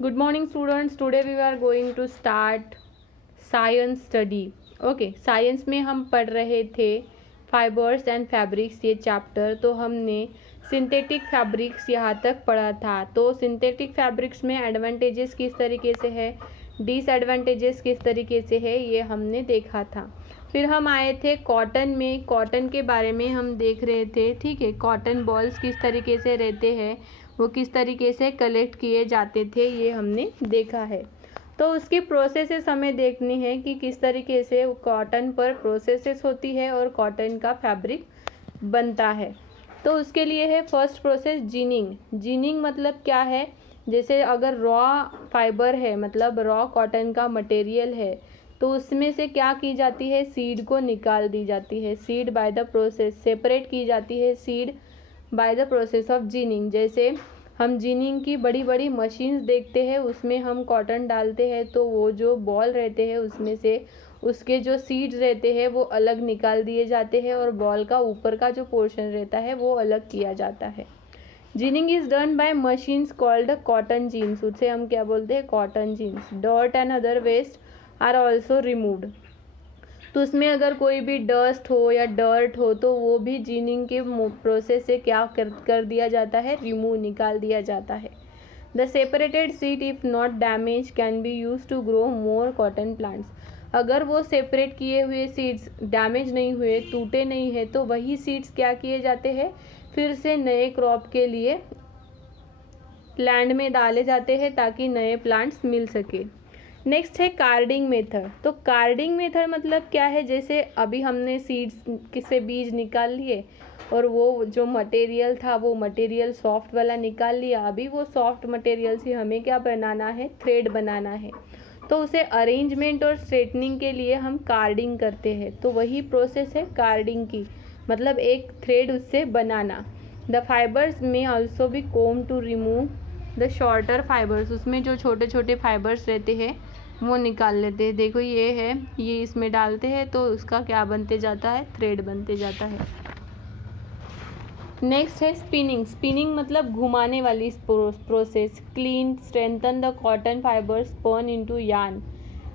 Good morning students. Today we are going to start science study. Okay, science में हम पढ़ रहे थे फाइबर्स एंड फैब्रिक्स ये चैप्टर। तो हमने सिंथेटिक फैब्रिक्स यहाँ तक पढ़ा था। तो सिंथेटिक फैब्रिक्स में एडवांटेजेस किस तरीके से है, डिसएडवांटेजेस किस तरीके से है, ये हमने देखा था। फिर हम आए थे कॉटन में। कॉटन के बारे में हम देख रहे थे। ठीक है, कॉटन बॉल्स किस तरीके से रहते हैं, वो किस तरीके से कलेक्ट किए जाते थे, ये हमने देखा है। तो उसकी प्रोसेसेस हमें देखनी है कि किस तरीके से कॉटन पर प्रोसेसेस होती है और कॉटन का फैब्रिक बनता है। तो उसके लिए है फर्स्ट प्रोसेस जिनिंग। जिनिंग मतलब क्या है, जैसे अगर रॉ फाइबर है, मतलब रॉ कॉटन का मटेरियल है, तो उसमें से क्या की जाती है, सीड को निकाल दी जाती है। Seed bye the process separate की जाती है, seed bye the process of ginning. जैसे हम जिनिंग की बड़ी बड़ी मशीन्स देखते हैं, उसमें हम कॉटन डालते हैं तो वो जो बॉल रहते हैं उसमें से उसके जो सीड्स रहते हैं वो अलग निकाल दिए जाते हैं और बॉल का ऊपर का जो पोर्शन रहता है वो अलग किया जाता है। Ginning is done by machines called cotton gins. उसे हम क्या बोलते हैं, cotton gins. Dirt and other waste are also removed. तो उसमें अगर कोई भी डस्ट हो या डर्ट हो तो वो भी जीनिंग के प्रोसेस से क्या कर दिया जाता है, रिमूव, निकाल दिया जाता है। The separated seed if not damage can be use to grow more cotton plants. अगर वो सेपरेट किए हुए सीड्स डैमेज नहीं हुए, टूटे नहीं है, तो वही सीड्स क्या किए जाते हैं, फिर से नए क्रॉप के लिए लैंड में डाले जाते हैं ताकि नए प्लांट्स मिल सके। नेक्स्ट है कार्डिंग मेथड। तो कार्डिंग मेथड मतलब क्या है, जैसे अभी हमने सीड्स से बीज निकाल लिए और वो जो मटेरियल था वो मटेरियल सॉफ्ट वाला निकाल लिया। अभी वो सॉफ्ट मटेरियल से हमें क्या बनाना है, थ्रेड बनाना है। तो उसे अरेंजमेंट और स्ट्रेटनिंग के लिए हम कार्डिंग करते हैं। तो वही प्रोसेस है कार्डिंग की, मतलब एक थ्रेड उससे बनाना। द फाइबर्स में ऑल्सो भी comb to remove the shorter fibres. उसमें जो छोटे छोटे फाइबर्स रहते हैं वो निकाल लेते हैं। देखो ये है, ये इसमें डालते हैं तो उसका क्या बनते जाता है, थ्रेड बनते जाता है। नेक्स्ट है स्पिनिंग। स्पिनिंग मतलब घुमाने वाली process. Clean strengthen the cotton fibres spun into yarn.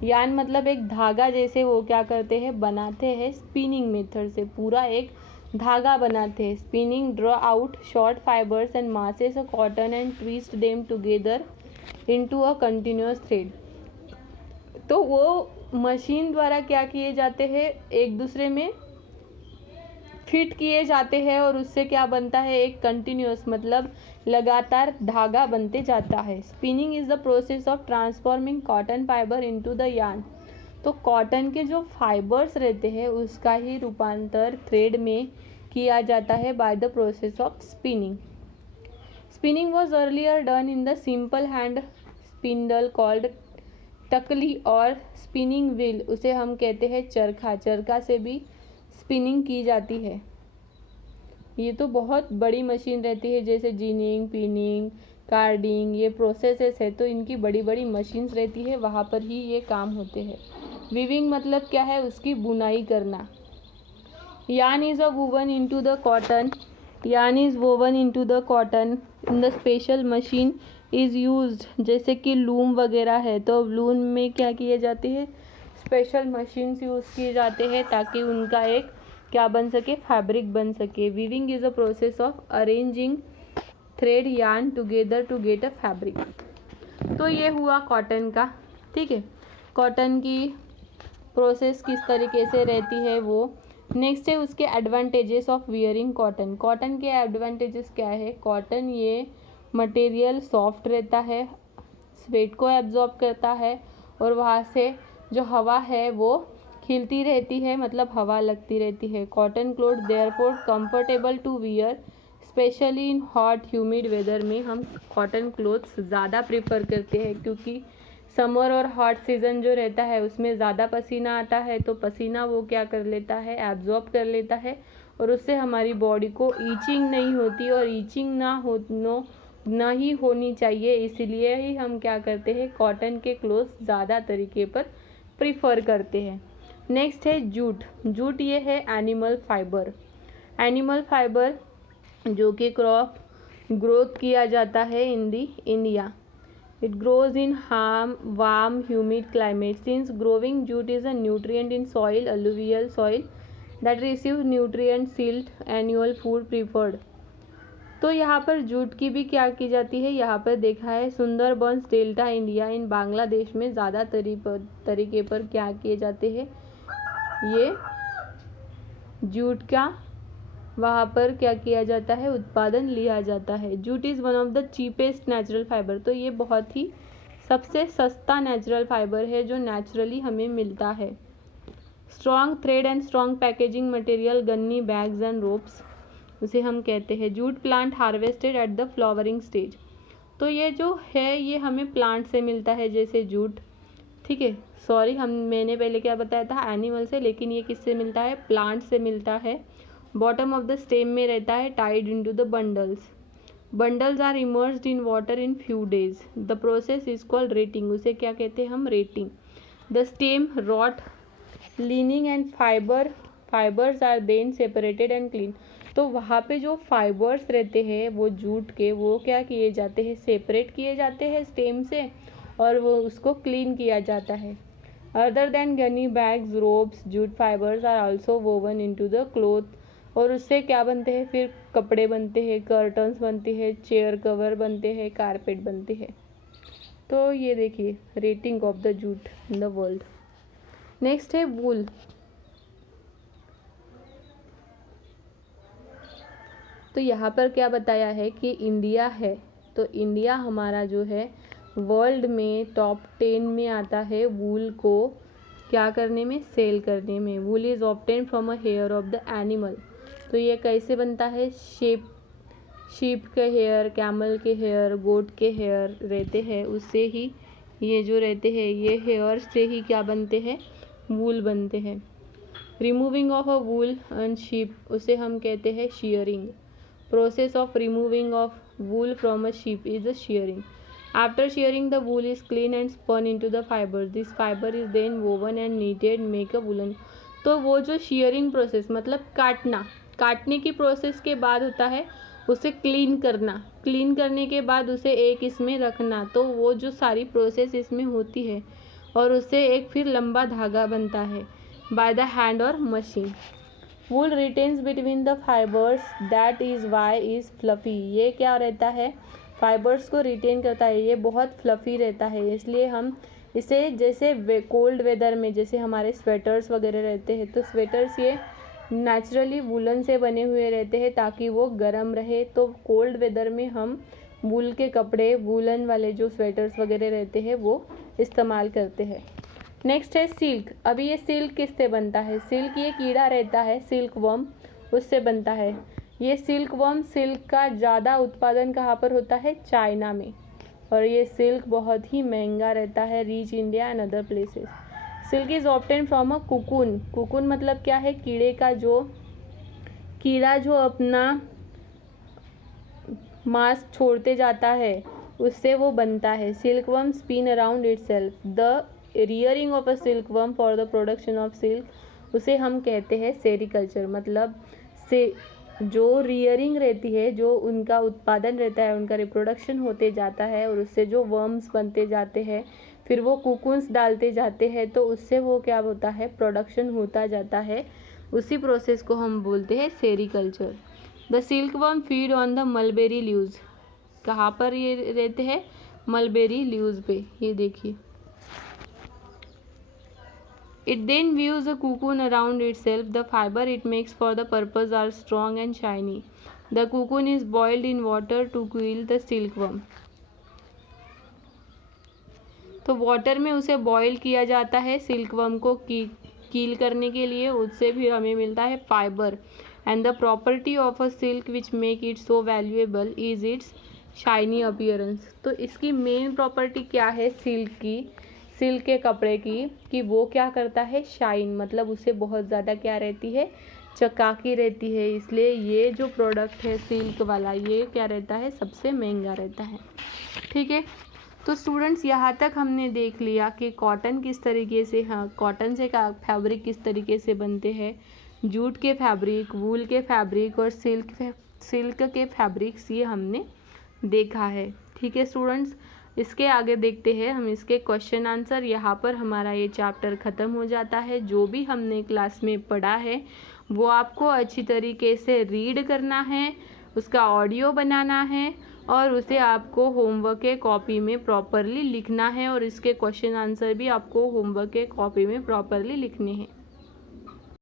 Yarn मतलब एक धागा जैसे वो क्या करते हैं, बनाते हैं स्पिनिंग मेथड से, पूरा एक धागा बनाते हैं। Spinning draw out short fibres and masses of cotton and twist them together into a continuous thread. तो वो मशीन द्वारा क्या किए जाते हैं, एक दूसरे में फिट किए जाते हैं और उससे क्या बनता है, एक कंटिन्यूअस मतलब लगातार धागा बनते जाता है। Spinning is the process of transforming cotton fibre into the yarn. तो कॉटन के जो फाइबर्स रहते हैं उसका ही रूपांतर थ्रेड में किया जाता है by the process of spinning. Spinning was earlier done in the simple hand spindle called takli और स्पिनिंग व्हील। उसे हम कहते हैं चरखा। चरखा से भी स्पिनिंग की जाती है। ये तो बहुत बड़ी मशीन रहती है, जैसे जिनिंग, पिनिंग, कार्डिंग, ये प्रोसेसेस है तो इनकी बड़ी बड़ी मशीन्स रहती है, वहाँ पर ही ये काम होते हैं। वीविंग मतलब क्या है, उसकी बुनाई करना। Yarn is a woven into the cotton. Yarn is woven into the cotton in the special machine is used. जैसे कि लूम वगैरह है तो लूम में क्या किए जाते हैं, स्पेशल मशीन्स यूज़ किए जाते हैं ताकि उनका एक क्या बन सके, फैब्रिक बन सके। Weaving is a process of arranging thread yarn together to get a fabric. तो ये हुआ कॉटन का। ठीक है, कॉटन की प्रोसेस किस तरीके से रहती है वो। नेक्स्ट है उसके advantages of wearing cotton. Cotton के एडवांटेजेस क्या है, कॉटन ये मटेरियल सॉफ्ट रहता है, स्वेट को एब्जॉर्ब करता है और वहाँ से जो हवा है वो खिलती रहती है, मतलब हवा लगती रहती है। Cotton cloth therefore comfortable to wear specially in hot humid weather में हम कॉटन क्लोथ्स ज़्यादा प्रेफर करते हैं, क्योंकि समर और हॉट सीज़न जो रहता है उसमें ज़्यादा पसीना आता है, तो पसीना वो क्या कर लेता है, एब्जॉर्ब कर लेता है और उससे हमारी बॉडी को ईचिंग नहीं होती, और ईचिंग ना ही होनी चाहिए, इसलिए ही हम क्या करते हैं, कॉटन के क्लोथ्स ज़्यादा तरीके पर प्रीफर करते हैं। नेक्स्ट है जूट। जूट ये है एनिमल फाइबर। एनिमल फाइबर जो कि क्रॉप ग्रोथ किया जाता है इन दी India. It grows in warm, humid climate. Since growing jute is a nutrient in soil, alluvial soil that receives nutrient silt, annual food preferred. तो यहाँ पर जूट की भी क्या की जाती है, यहाँ पर देखा है Sundarbans delta India in Bangladesh में ज़्यादा तरीके पर क्या किए जाते हैं, ये जूट का वहाँ पर क्या किया जाता है, उत्पादन लिया जाता है। Jute is one of the cheapest natural fibre, तो ये बहुत ही सबसे सस्ता नेचुरल फाइबर है जो नेचुरली हमें मिलता है। Strong thread and strong packaging material, gunny, bags and ropes उसे हम कहते हैं। Jute plant harvested at the flowering stage, तो ये जो है ये हमें प्लांट से मिलता है, जैसे जूट, ठीक है, सॉरी मैंने पहले क्या बताया था, एनिमल से, लेकिन ये किससे मिलता है, प्लांट से मिलता है। बॉटम ऑफ द स्टेम में रहता है, tied into the bundles are immersed in water in few days. The process is called retting, उसे क्या कहते हैं हम, retting. The stem rot leaning and fibres are then separated and clean, तो वहाँ पे जो फाइबर्स रहते हैं वो जूट के, वो क्या किए जाते हैं, सेपरेट किए जाते हैं स्टेम से, और वो उसको क्लीन किया जाता है। Other than gunny bags, ropes, jute fibres are also woven into the cloth, और उससे क्या बनते हैं, फिर कपड़े बनते हैं, कर्टन्स बनते हैं, चेयर कवर बनते हैं, कारपेट बनते हैं। तो ये देखिए rating of the jute in the world. Next है वूल। तो यहाँ पर क्या बताया है कि इंडिया है, तो इंडिया हमारा जो है वर्ल्ड में टॉप 10 में आता है वूल को क्या करने में, सेल करने में। Wool is obtain from a hair of the animal, तो ये कैसे बनता है, शीप के हेयर, कैमल के हेयर, गोट के हेयर रहते हैं, उससे ही ये जो रहते हैं ये हेयर से ही क्या बनते हैं, वूल बनते हैं। Removing of a wool and sheep, उसे हम कहते हैं shearing. Process of removing of wool from a sheep is a shearing. After shearing, the wool is cleaned and spun into the fibers. This fiber is then woven and knitted, make a woolen. तो वो जो shearing process मतलब काटने की process के बाद होता है उसे क्लीन करने के बाद उसे एक इसमें रखना, तो वो जो सारी प्रोसेस इसमें होती है और उससे एक फिर लंबा धागा बनता है बाय द हैंड और machine. Wool retains between the fibres, that is why is fluffy, ये क्या रहता है, फाइबर्स को रिटेन करता है, ये बहुत फ्लफ़ी रहता है, इसलिए हम इसे जैसे कोल्ड वेदर में जैसे हमारे स्वेटर्स वगैरह रहते हैं, तो स्वेटर्स ये नेचुरली वूलन से बने हुए रहते हैं ताकि वो गर्म रहे, तो कोल्ड वेदर में हम वूल के कपड़े, वूलन वाले जो स्वेटर्स वगैरह रहते हैं वो इस्तेमाल करते हैं। नेक्स्ट है सिल्क। अभी ये सिल्क किससे बनता है, सिल्क ये कीड़ा रहता है सिल्क वर्म, उससे बनता है। ये सिल्क वर्म, सिल्क का ज़्यादा उत्पादन कहाँ पर होता है, चाइना में, और ये सिल्क बहुत ही महंगा रहता है, reach India and other places. Silk is obtain from a cocoon. Cocoon मतलब क्या है, कीड़ा जो अपना मांस छोड़ते जाता है उससे वो बनता है। Silk worm spin around itself. The rearing of a silk worm for the production of silk, उसे हम कहते हैं सेरिकल्चर। मतलब से जो रियरिंग रहती है, जो उनका उत्पादन रहता है, उनका रिप्रोडक्शन होते जाता है और उससे जो वर्म्स बनते जाते हैं, फिर वो कुकुन्स डालते जाते हैं, तो उससे वो क्या होता है, प्रोडक्शन होता जाता है, उसी प्रोसेस को हम बोलते हैं sericulture. The silk worm feed on the mulberry leaves. कहाँ पर ये रहते हैं, मलबेरी लीव्स पे, ये देखिए। It then weaves a cocoon around itself. The fiber it makes for the purpose are strong and shiny. The cocoon is boiled in water to kill the silkworm. तो water में उसे boil किया जाता है silkworm को कील करने के लिए, उससे भी हमें मिलता है fibre. And the property of a silk which make it so valuable is it's shiny appearance. तो इसकी मेन प्रॉपर्टी क्या है सिल्क की, सिल्क के कपड़े की, कि वो क्या करता है, शाइन, मतलब उसे बहुत ज़्यादा क्या रहती है, चकाकी रहती है, इसलिए ये जो प्रोडक्ट है सिल्क वाला ये क्या रहता है, सबसे महंगा रहता है। ठीक है, तो स्टूडेंट्स यहाँ तक हमने देख लिया कि कॉटन किस तरीके से, हाँ कॉटन से का फैब्रिक किस तरीके से बनते हैं, जूट के फैब्रिक, वूल के फैब्रिक और सिल्क के फैब्रिक्स ये हमने देखा है। ठीक है स्टूडेंट्स, इसके आगे देखते हैं हम इसके क्वेश्चन आंसर। यहाँ पर हमारा ये चैप्टर ख़त्म हो जाता है। जो भी हमने क्लास में पढ़ा है वो आपको अच्छी तरीके से रीड करना है, उसका ऑडियो बनाना है और उसे आपको होमवर्क के कॉपी में प्रॉपरली लिखना है और इसके क्वेश्चन आंसर भी आपको होमवर्क के कॉपी में प्रॉपरली लिखने हैं।